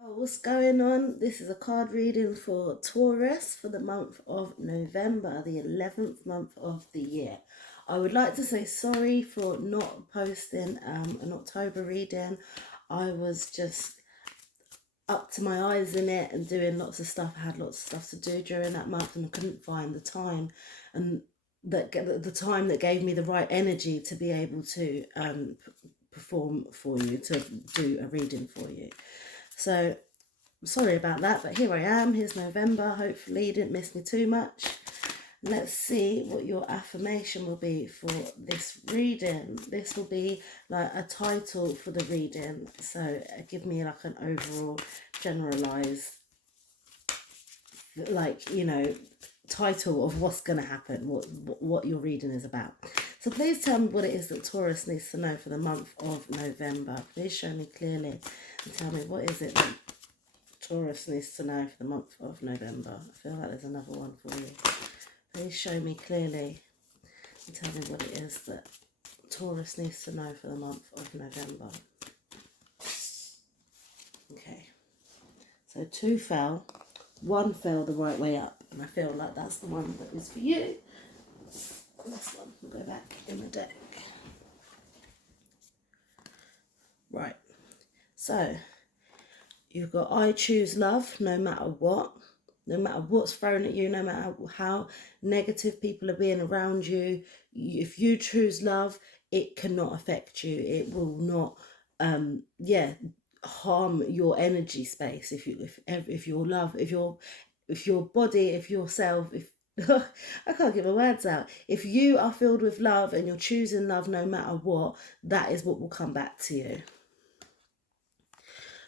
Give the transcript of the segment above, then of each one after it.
Oh, what's going on? This is a card reading for Taurus for the month of November, the 11th month of the year. I would like to say sorry for not posting an October reading. I was just up to my eyes in it and doing lots of stuff. I had lots of stuff to do during that month and I couldn't find the time and the time that gave me the right energy to be able to perform for you, to do a reading for you. So sorry about that, but here I am. Here's November. Hopefully you didn't miss me too much. Let's see what your affirmation will be for this reading. This will be like a title for the reading. So give me like an overall generalized, like, title of what's going to happen, what your reading is about. So please tell me what it is that Taurus needs to know for the month of November. Please show me clearly and tell me what is it that Taurus needs to know for the month of November. I feel like there's another one for you. Please show me clearly and tell me what it is that Taurus needs to know for the month of November. Okay. So 2 fell, 1 fell the right way up. And I feel like that's the one that is for you. This one will go back in the deck. Right. So you've got I choose love no matter what. No matter what's thrown at you, no matter how negative people are being around you, if you choose love, it cannot affect you. It will not, harm your energy space. If your love, if your body, if yourself, if I can't get my words out. If you are filled with love and you're choosing love no matter what, that is what will come back to you.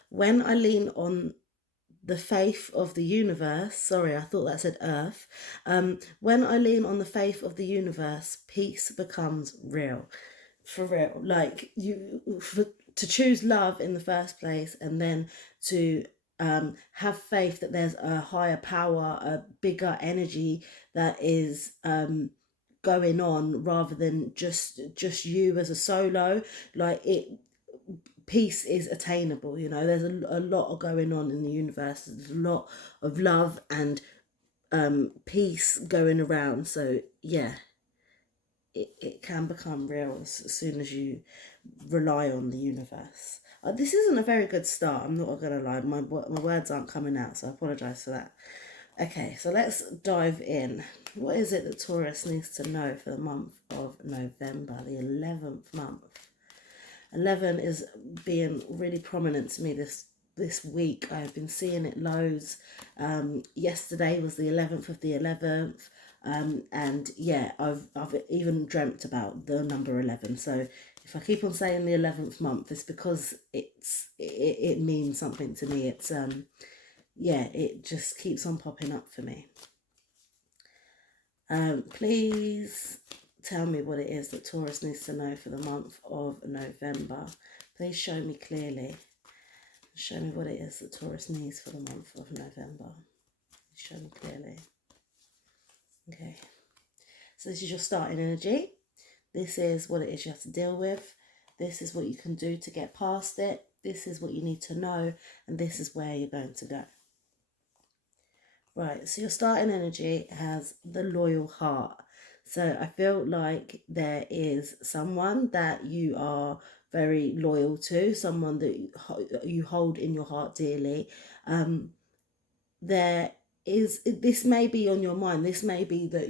When I lean on the faith of the universe, sorry, I thought that said earth. When I lean on the faith of the universe, peace becomes real. For real. Like to choose love in the first place and then to have faith that there's a higher power, a bigger energy that is going on rather than just you as a solo. Like peace is attainable. There's a lot going on in the universe. There's a lot of love and peace going around. So yeah, it can become real as soon as you rely on the universe. This isn't a very good start, I'm not gonna lie. My words aren't coming out, so I apologize for that. Okay, so let's dive in. What is it that Taurus needs to know for the month of November, the 11th month? 11 is being really prominent to me this week. I've been seeing it loads. Yesterday was the 11th of the 11th. And yeah, I've even dreamt about the number 11. So if I keep on saying the 11th month, it's because it means something to me. It's it just keeps on popping up for me. Please tell me what it is that Taurus needs to know for the month of November. Please show me clearly. Show me what it is that Taurus needs for the month of November. Show me clearly. Okay. So this is your starting energy. This is what it is you have to deal with. This is what you can do to get past it. This is what you need to know. And this is where you're going to go. Right, so your starting energy has the loyal heart. So I feel like there is someone that you are very loyal to, someone that you hold in your heart dearly. This may be on your mind. This may be that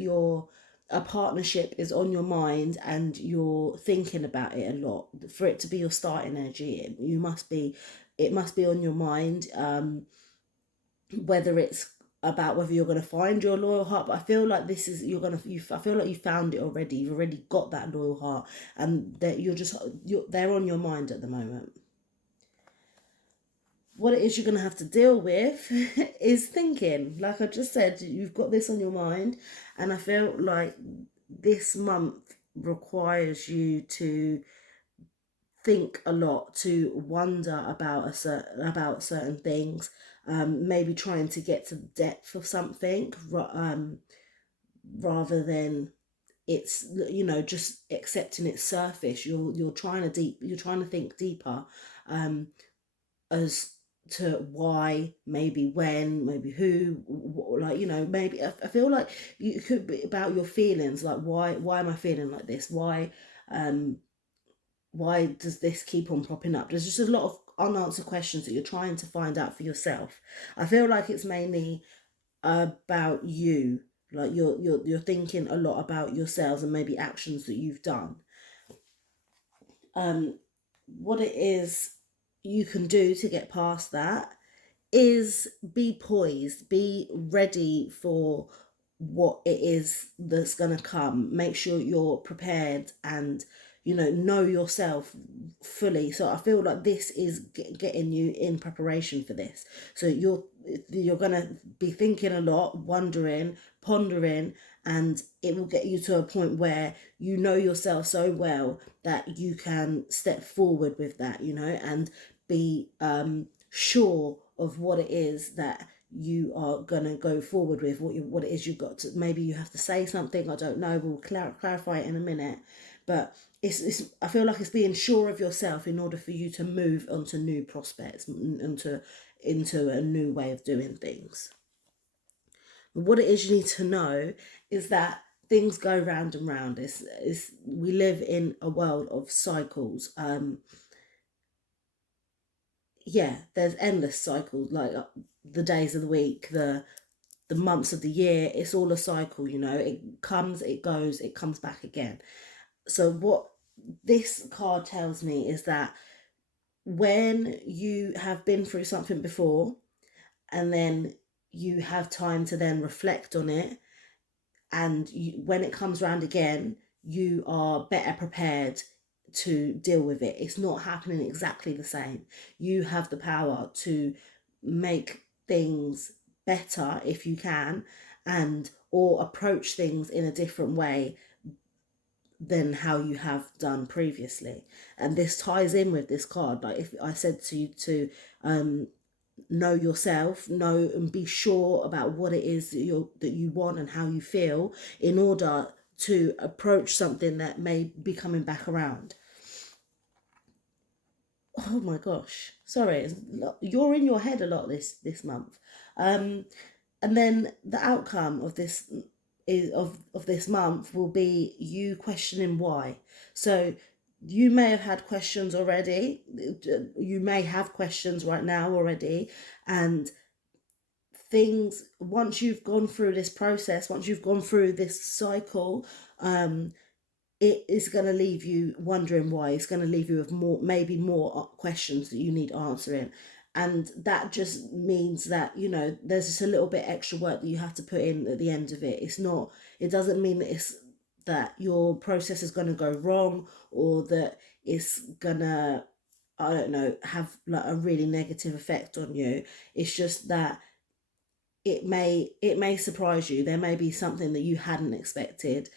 a partnership is on your mind and you're thinking about it a lot. For it to be your starting energy, it must be on your mind. Whether it's about whether you're going to find your loyal heart, but I feel like I feel like you found it already. You've already got that loyal heart, and that they're on your mind at the moment. What it is you're going to have to deal with is thinking. Like I just said, you've got this on your mind, and I feel like this month requires you to think a lot, to wonder about certain things, maybe trying to get to the depth of something, rather than it's just accepting its surface. You're trying to think deeper, as to why, maybe when, maybe who, like, you know, maybe I feel like you could be about your feelings, like why am I feeling like this? Um why does this keep on popping up? There's just a lot of unanswered questions that you're trying to find out for yourself. I feel like it's mainly about you, like you're thinking a lot about yourselves and maybe actions that you've done. um what it is you can do to get past that is be poised, be ready for what it is that's going to come. Make sure you're prepared and, you know yourself fully. So I feel like this is getting you in preparation for this. So you're going to be thinking a lot, wondering, pondering, and it will get you to a point where you know yourself so well that you can step forward with that, and be sure of what it is that you are gonna go forward with, what it is you've got to. Maybe you have to say something. I don't know. We'll clarify it in a minute, but it's. I feel like it's being sure of yourself in order for you to move onto new prospects, into a new way of doing things. What it is you need to know is that things go round and round. We live in a world of cycles. Yeah, there's endless cycles, like the days of the week, the months of the year. It's all a cycle, it comes, it goes, it comes back again. So what this card tells me is that when you have been through something before, and then you have time to then reflect on it, and when it comes round again, you are better prepared to deal with it. It's not happening exactly the same. You have the power to make things better if you can, and or approach things in a different way than how you have done previously. And this ties in with this card. Like, if I said to you to know yourself, know and be sure about what it is that you want and how you feel, in order to approach something that may be coming back around. Oh my gosh, sorry, you're in your head a lot this month. And then the outcome of this is of this month will be you questioning why. So you may have had questions already, you may have questions right now already, and things, once you've gone through this process, once you've gone through this cycle, it is going to leave you wondering why. It's going to leave you with maybe more questions that you need answering. And that just means that, there's just a little bit extra work that you have to put in at the end of it. It doesn't mean that your process is going to go wrong, or that it's going to, I don't know, have like a really negative effect on you. It's just that it may surprise you. There may be something that you hadn't expected,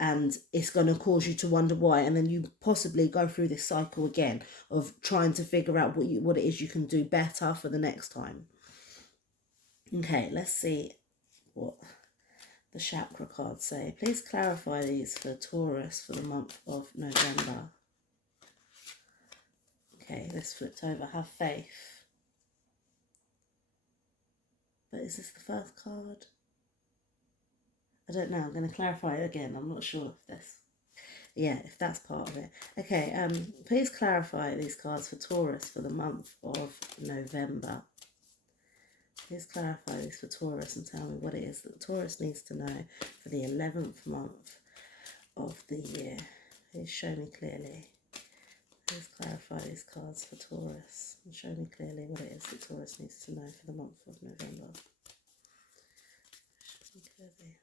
and it's going to cause you to wonder why, and then you possibly go through this cycle again of trying to figure out what it is you can do better for the next time. Okay, let's see what the chakra cards say. Please clarify these for Taurus for the month of November. Okay, this flipped over. Have faith. But is this the first card? I don't know. I'm going to clarify it again. I'm not sure if that's part of it. Okay, please clarify these cards for Taurus for the month of November. Please clarify this for Taurus and tell me what it is that Taurus needs to know for the 11th month of the year. Please show me clearly. Please clarify these cards for Taurus and show me clearly what it is that Taurus needs to know for the month of November. Show me clearly.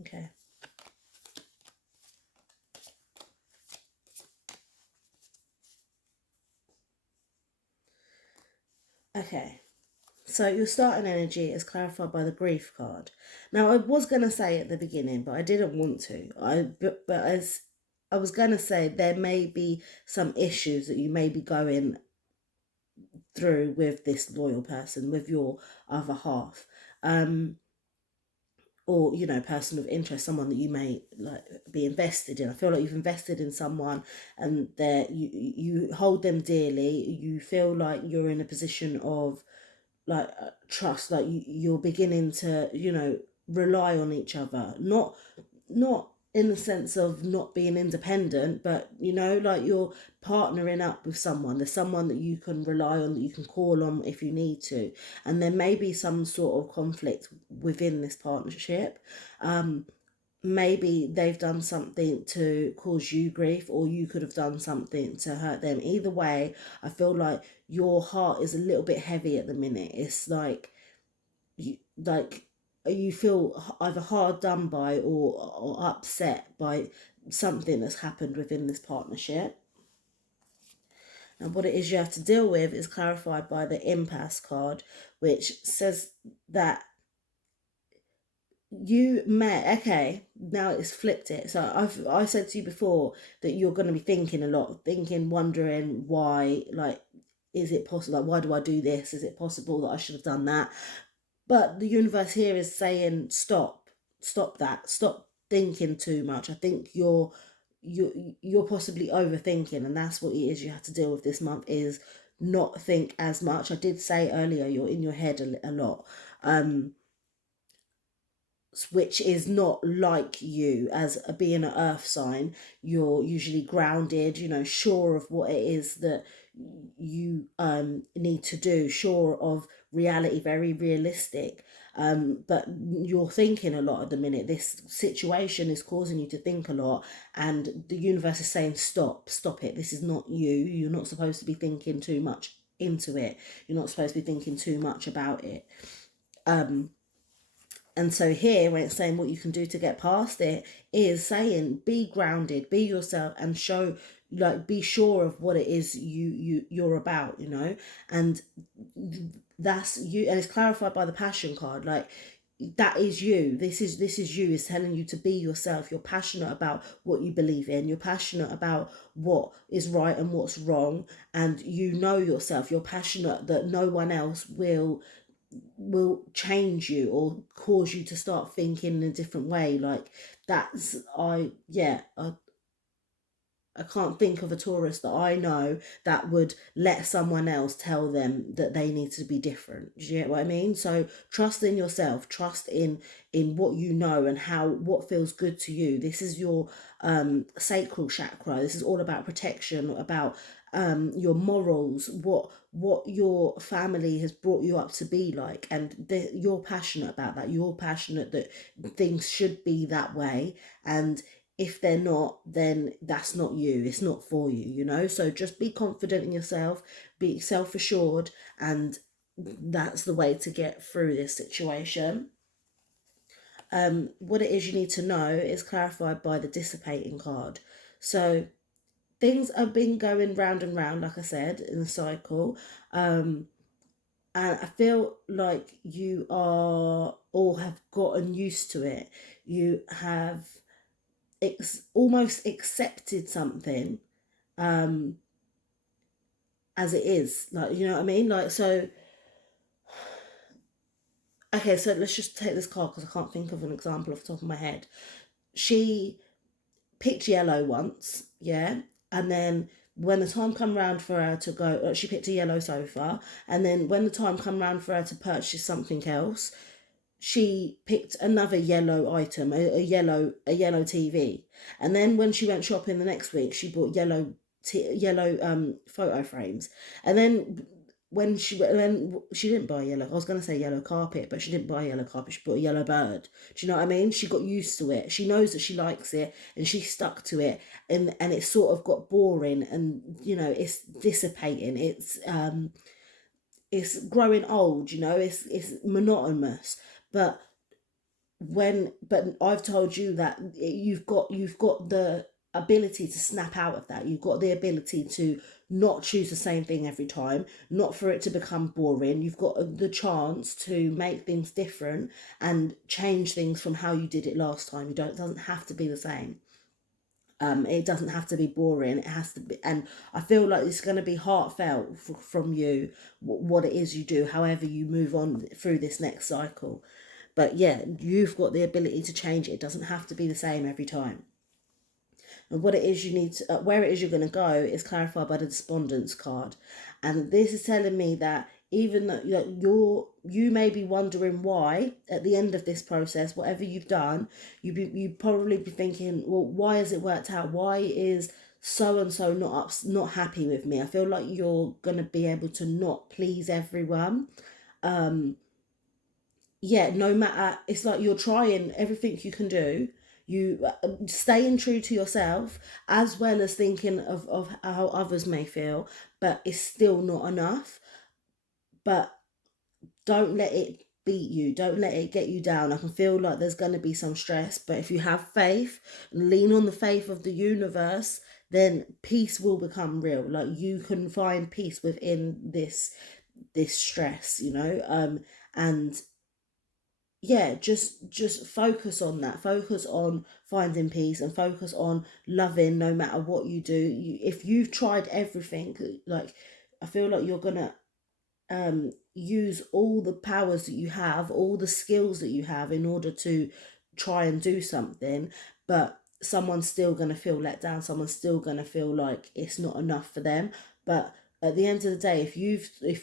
Okay. Okay. So your starting energy is clarified by the grief card. Now, I was going to say at the beginning, but I didn't want to. But as I was going to say, there may be some issues that you may be going through with this loyal person, with your other half. or, you know, person of interest, someone that you may like be invested in. I feel like you've invested in someone, and you hold them dearly. You feel like you're in a position of like trust, like you're beginning to, you know, rely on each other, not in the sense of not being independent, but, you know, like you're partnering up with someone. There's someone that you can rely on, that you can call on if you need to. And there may be some sort of conflict within this partnership. Maybe they've done something to cause you grief, or you could have done something to hurt them. Either way, I feel like your heart is a little bit heavy at the minute. It's like you feel either hard done by, or upset by something that's happened within this partnership. And what it is you have to deal with is clarified by the impasse card, which says that you may, okay, now it's flipped it. So I said to you before that you're going to be thinking a lot, thinking, wondering why, like, is it possible, like, why do I do this, is it possible that I should have done that? But the universe here is saying, stop that, stop thinking too much. I think you're possibly overthinking, and that's what it is you have to deal with this month, is not think as much. I did say earlier you're in your head a lot, which is not like you as being an earth sign. You're usually grounded, you know, sure of what it is that you need to do, sure of reality, very realistic. But you're thinking a lot at the minute. This situation is causing you to think a lot, and the universe is saying, stop it. This is not you. You're not supposed to be thinking too much into it. You're not supposed to be thinking too much about it. And so here, when it's saying what you can do to get past it, is saying be grounded, be yourself, and show, like, be sure of what it is you're about, you know. And that's you, and it's clarified by the passion card. Like, that is you. This is you. Is telling you to be yourself. You're passionate about what you believe in. You're passionate about what is right and what's wrong, and you know yourself. You're passionate that no one else will change you or cause you to start thinking in a different way. Like, that's, I can't think of a Taurus that I know that would let someone else tell them that they need to be different. Do you get what I mean? So trust in yourself, trust in what you know, and how, what feels good to you. This is your sacral chakra. This is all about protection, about your morals, what your family has brought you up to be like, and you're passionate about that. You're passionate that things should be that way, and if they're not, then that's not you. It's not for you, you know? So just be confident in yourself, be self assured, and that's the way to get through this situation. What it is you need to know is clarified by the dissipating card. So things have been going round and round, like I said, in a cycle. And I feel like you are, or have gotten used to it. You have almost accepted something um as it is, like, you know what I mean, like, so okay, so let's just take this card because I can't think of an example off the top of my head. She picked yellow once, yeah, and then when the time come round for her to go, she picked a yellow sofa, and then when the time come round for her to purchase something else, she picked another yellow item, a yellow TV, and then when she went shopping the next week, she bought yellow photo frames, and then when she didn't buy yellow, I was gonna say yellow carpet, but she didn't buy yellow carpet. She bought a yellow bird. Do you know what I mean? She got used to it. She knows that she likes it, and she stuck to it, and it sort of got boring, and, you know, it's dissipating. It's growing old, you know, it's monotonous. But but I've told you that you've got the ability to snap out of that. You've got the ability to not choose the same thing every time, not for it to become boring. You've got the chance to make things different and change things from how you did it last time. It doesn't have to be the same. It doesn't have to be boring. It has to be, and I feel like it's going to be heartfelt from you, what it is you do, however you move on through this next cycle. But yeah, you've got the ability to change it. It doesn't have to be the same every time. And what it is you need to, where it is you're going to go is clarified by the Despondence card. And this is telling me that even though you may be wondering why at the end of this process, whatever you've done, you probably be thinking, well, why has it worked out? Why is so and so not happy with me? I feel like you're going to be able to not please everyone. Yeah, no matter, it's like you're trying everything you can do. You staying true to yourself as well as thinking of how others may feel, but it's still not enough. But don't let it beat you, don't let it get you down. I can feel like there's going to be some stress, but if you have faith and lean on the faith of the universe, then peace will become real. Like you can find peace within this stress, and yeah, just focus on that, focus on finding peace and focus on loving no matter what you do. If you've tried everything, like I feel like you're gonna use all the powers that you have, all the skills that you have in order to try and do something, but someone's still going to feel let down, someone's still going to feel like it's not enough for them. But at the end of the day, if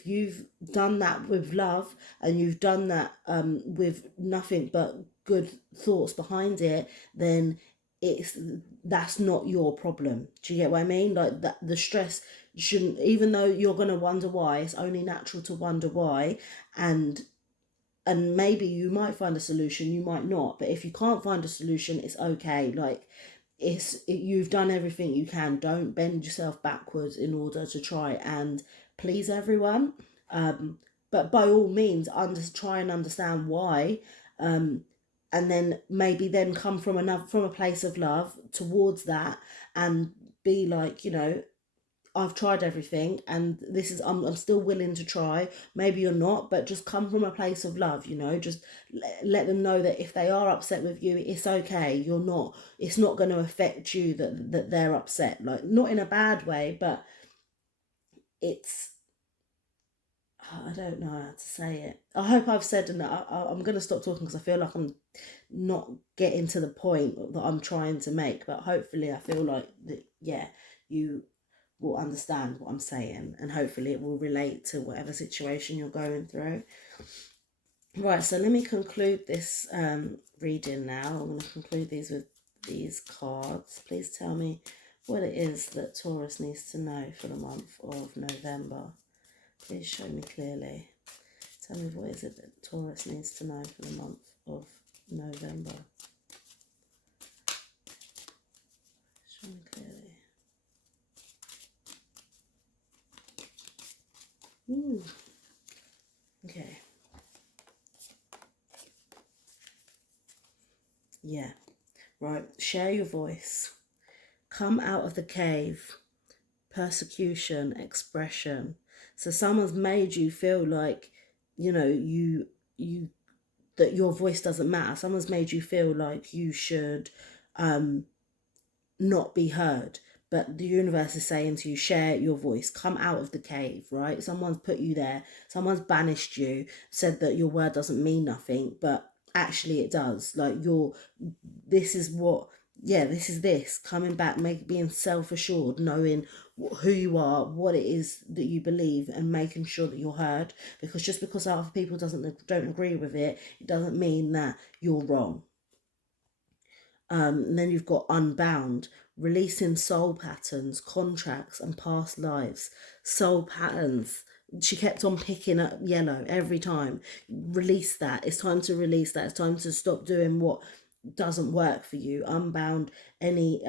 you've done that with love and you've done that with nothing but good thoughts behind it, then it's that's not your problem. Do you get what I mean? Like that, the stress shouldn't, even though you're going to wonder why, it's only natural to wonder why. And and maybe you might find a solution, you might not, but if you can't find a solution, it's okay. Like you've done everything you can. Don't bend yourself backwards in order to try and please everyone. But by all means, try and understand why, and then maybe then come from a place of love towards that, and be like, I've tried everything and this is I'm still willing to try. Maybe you're not, but just come from a place of love, just let them know that if they are upset with you, it's okay. It's not going to affect you that they're upset. Like not in a bad way, but it's, I don't know how to say it. I hope I've said enough. I'm going to stop talking because I feel like I'm not getting to the point that I'm trying to make, but hopefully I feel like that, yeah, you will understand what I'm saying, and hopefully it will relate to whatever situation you're going through. Right, so let me conclude this reading now. I'm going to conclude these with these cards. Please tell me what it is that Taurus needs to know for the month of November. Please show me clearly. Tell me what is it that Taurus needs to know for the month of November. Show me clearly. Ooh. Okay. Yeah. Right. Share your voice. Come out of the cave. Persecution, expression. So someone's made you feel like, you that your voice doesn't matter. Someone's made you feel like you should not be heard. But the universe is saying to you, share your voice, come out of the cave, right? Someone's put you there, someone's banished you, said that your word doesn't mean nothing, but actually it does. Like this is what, yeah, this coming back, being self-assured, knowing who you are, what it is that you believe, and making sure that you're heard. Because just because other people don't agree with it, it doesn't mean that you're wrong. And then you've got unbound, releasing soul patterns, contracts, and past lives. Soul patterns. She kept on picking up yellow every time. Release that. It's time to release that. It's time to stop doing what doesn't work for you. Unbound any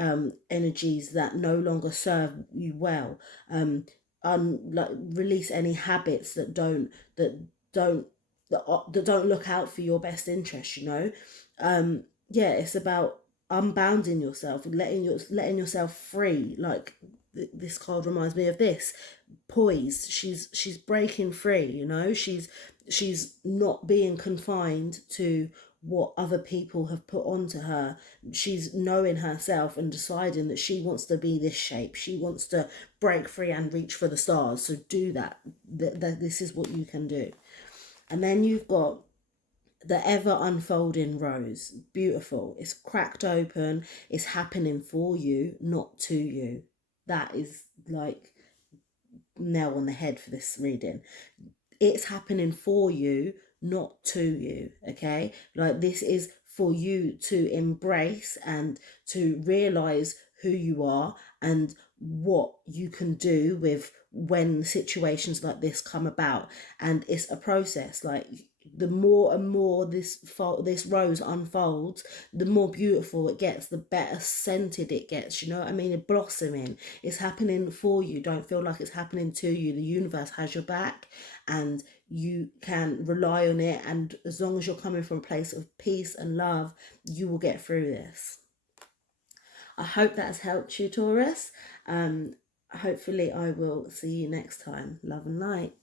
energies that no longer serve you well. Release any habits don't that don't look out for your best interest. Yeah, it's about unbounding yourself, letting yourself free. Like this card reminds me of this. Poised. She's breaking free. She's not being confined to what other people have put onto her. She's knowing herself and deciding that she wants to be this shape. She wants to break free and reach for the stars. So do that. This is what you can do. And then you've got the ever unfolding rose. Beautiful. It's cracked open. It's happening for you, not to you. That is like nail on the head for this reading. It's happening for you, not to you. Okay, like this is for you to embrace and to realize who you are and what you can do with when situations like this come about. And it's a process. Like the more and more this rose unfolds, the more beautiful it gets, the better scented it gets. You know what I mean? It's blossoming. It's happening for you. Don't feel like it's happening to you. The universe has your back, and you can rely on it. And as long as you're coming from a place of peace and love, you will get through this. I hope that has helped you, Taurus. Hopefully I will see you next time. Love and light.